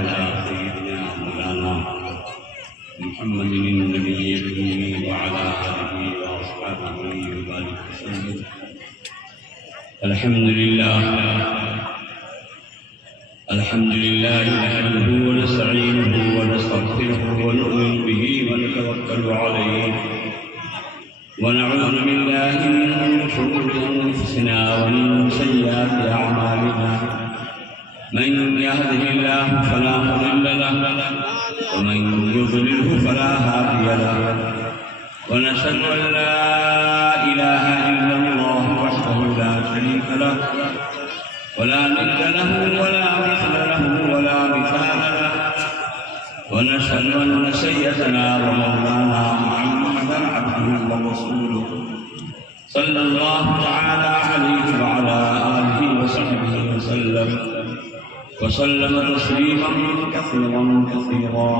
على سيدنا مولانا محمد النبي الأمي وعلى آله وأصحابه وبارك وسلم. الحمد لله نحمده ونستعينه ونستغفره ونؤمن به ونتوكل عليه ونعوذ بالله من شرور أنفسنا ومن سيئات أعمالنا. من يهده الله فلا مضل له ومن يضلله فلا هادي له. ونشهد أن لا إله إلا الله وحده لا شريك له ولا ند له ولا مثل له ولا مثال له. ونشهد أن سيدنا ومولانا محمدا عبده ورسوله صلى الله تعالى عليه وعلى آله وصحبه وسلم تسليما كثيرا.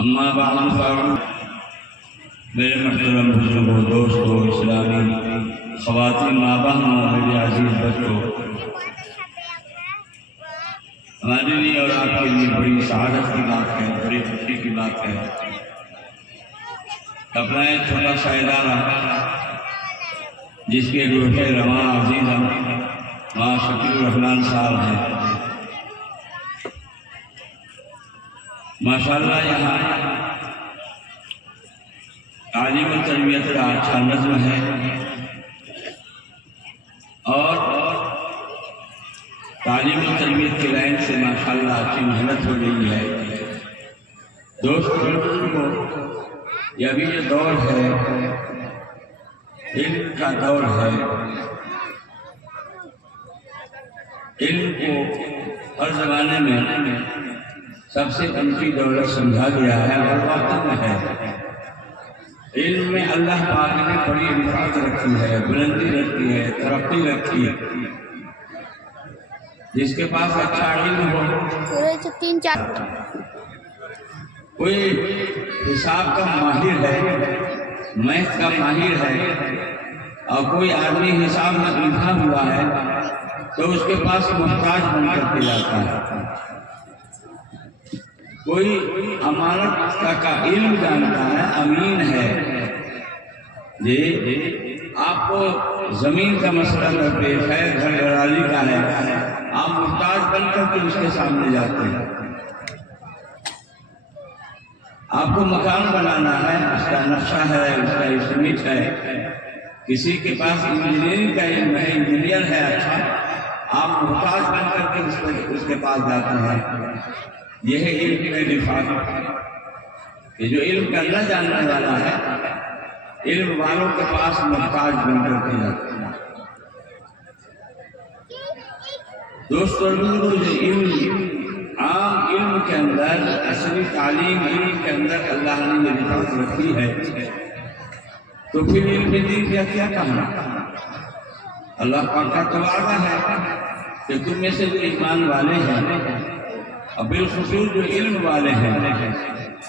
اما بعد فاعوذ میرے محترم بزرگوں، دوستوں، اسلامی خواتین، ماں بہنوں، میرے عزیز بچوں، ہمارے لیے اور آپ کے لیے بڑی سعادت کی بات ہے، بڑی خوشی کی بات ہے. اپنا ایک چھوٹا سا ادارہ جس کے روح رواں عزیز ماں شکیل الرحمان صاحب ہیں، ماشاءاللہ یہاں تعلیم و تربیت کا اچھا نظم ہے اور تعلیم و تربیت کے لائن سے ماشاءاللہ اچھی محنت ہو رہی ہے. دوستوں، یہ ابھی جو دور ہے علم کا دور ہے. علم کو ہر زمانے میں سب سے قیمتی دولت سمجھا گیا ہے اور واقع میں ہے. علم میں اللہ پاک نے بڑی رفعت رکھی ہے، بلندی رکھی ہے، ترقی رکھی ہے. جس کے پاس اچھا علم ہو، کوئی حساب کا ماہر ہے، میتھ کا ماہر ہے، اور کوئی آدمی حساب میں الجھا ہوا ہے تو اس کے پاس محتاج بن کر کے جاتا ہے. کوئی امانت کا علم جانتا ہے، امین ہے. جی آپ کو زمین کا مسئلہ درپیش ہے، گھر گھرالی کا ہے، آپ محتاج بن کر کے اس کے سامنے جاتے ہیں. آپ کو مکان بنانا ہے، اس کا نقشہ ہے، اس کا اسٹیمیٹ ہے. کسی کے پاس انجینئرنگ کا علم ہے، انجینئر ہے اچھا، آپ محتاج بن کر کے اس کے پاس جاتے ہیں. یہ ہے علم میں رفعت. یہ جو علم کا نہ جاننے والا ہے، علم والوں کے پاس محتاج بن کر کے جاتے ہیں. دوستوں، علم عام علم کے اندر، اصلی تعلیم علم کے اندر اللہ نے یہ رفعت رکھی ہے، تو پھر علم دین کا کیا کہنا؟ اللہ پاک کا تو وعدہ ہے کہ تم میں سے جو ایمان والے ہیں اور بالخصوص جو علم والے ہیں،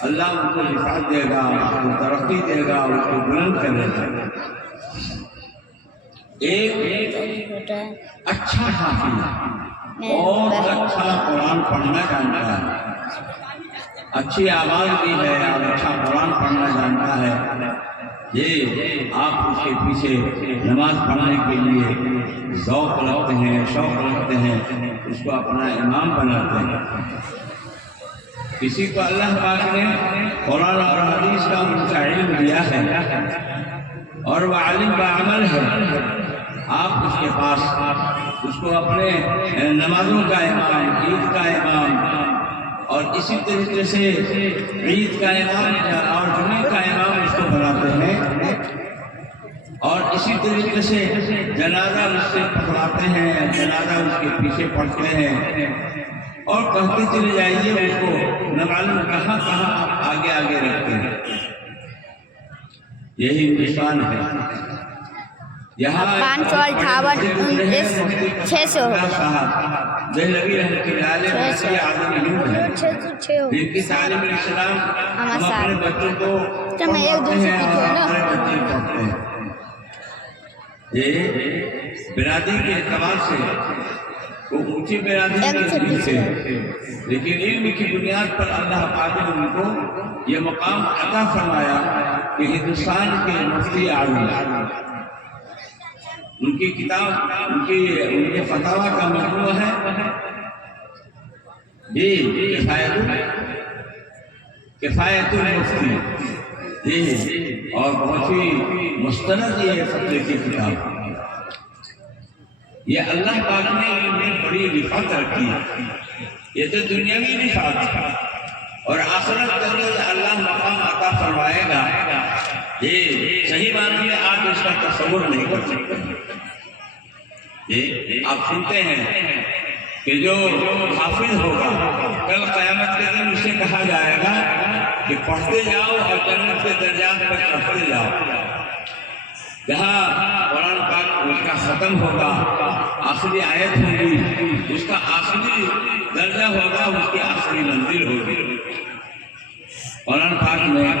اللہ ان کو رفعت دے گا، ان کو ترقی دے گا، ان کو بلند کرے گا. ایک اچھا حافظ اور اچھا قرآن پڑھنا جانتا ہے، اچھی آواز بھی ہے اور اچھا قرآن پڑھنا جانتا ہے. یہ آپ اس کے پیچھے نماز پڑھنے کے لیے ذوق رکھتے ہیں، شوق رکھتے ہیں، اس کو اپنا امام بناتے ہیں. کسی کو اللہ پاک نے قرآن اور حدیث کا اونچا علم دیا ہے اور وہ عالم بعمل ہے، آپ اس کے پاس اس کو اپنے نمازوں کا امام، عید کا امام، اور اسی طریقے سے عید کا امام اور جمعے کا امام اس کو بناتے ہیں، اور اسی طریقے سے جنازہ اس سے پکڑاتے ہیں، جنازہ اس کے پیچھے پڑھتے ہیں، اور کہتے چلے جائیے اس کو نہ معلوم کہاں کہاں آگے آگے رکھتے ہیں. یہی ہندوستان ہے. یہاں 558 دہلوی رحمۃ اللہ علیہ عالم علم ہے، جن کی تعلیم اسلام ہم اپنے بچوں کو پڑھاتے ہیں اور ہمارے بچے پڑھتے ہیں. یہ برادری کے اعتبار سے وہ اونچی برادری کے تھے، لیکن علم کی بنیاد پر اللہ پاک نے ان کو یہ مقام عطا فرمایا کہ ہندوستان کے مفتی اعظم ان کی کتاب ان کے فتاوی کا مجموعہ ہے جی کفایت المفتی جی، اور بہت ہی مستند یہ فتوے کی کتاب، یہ اللہ پاک نے ان میں بڑی رفعت رکھی، یہ تو دنیاوی رفعت اور آخرت کے اندر اللہ مقام عطا فرمائے گا، یہ صحیح معنی میں آپ اس کا تصور نہیں کر سکتے۔ یہ آپ سنتے ہیں کہ جو حافظ ہوگا کل قیامت کے دن اسے کہا جائے گا کہ پڑھتے جاؤ اور جنت کے درجات پر چڑھتے جاؤ، جہاں قرآن پاک اس کا ختم ہوگا، آخری آیت ہوگی، اس کا آخری درجہ ہوگا، اس کی آخری منزل ہوگی۔ قرآن پاک میں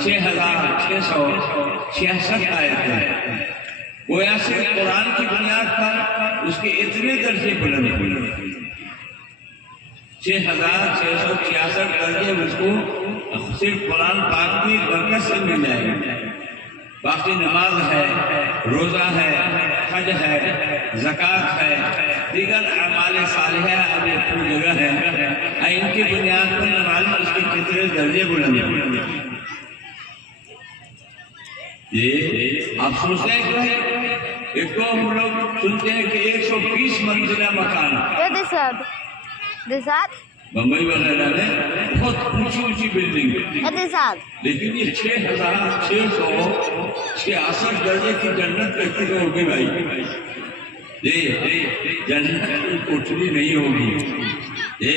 6666 آیتیں، گویا صرف قرآن کی بنیاد پر اس کے اتنے درجے بلند ہوئے، 6666 درجے اس کو صرف قرآن پاک کی برکت سے مل جائے گا۔ باقی نماز ہے، روزہ ہے، حج ہے، زکوٰۃ ہے، دیگر اعمال صالحہ اب اپنی جگہ ہے، ان کی بنیاد پر نماز اس کے کتنے درجے بلند ہیں۔ یہ آپ سوچتے ہیں کہ ایک تو ہم لوگ سنتے ہیں کہ 120 منزلہ مکان بمبئی وغیرہ میں بہت اونچی اونچی بلڈنگ ہے، لیکن یہ 6666 درجے کی جنت کہتے کہ ہوگی بھائی، یہ جنت کی کوٹھری نہیں ہوگی، یہ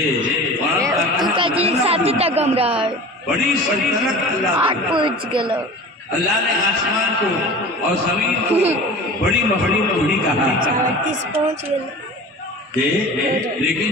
بڑی سلطنت اللہ نے آسمان کو اور زمین کو بڑی مخلوق نہیں کہا، لیکن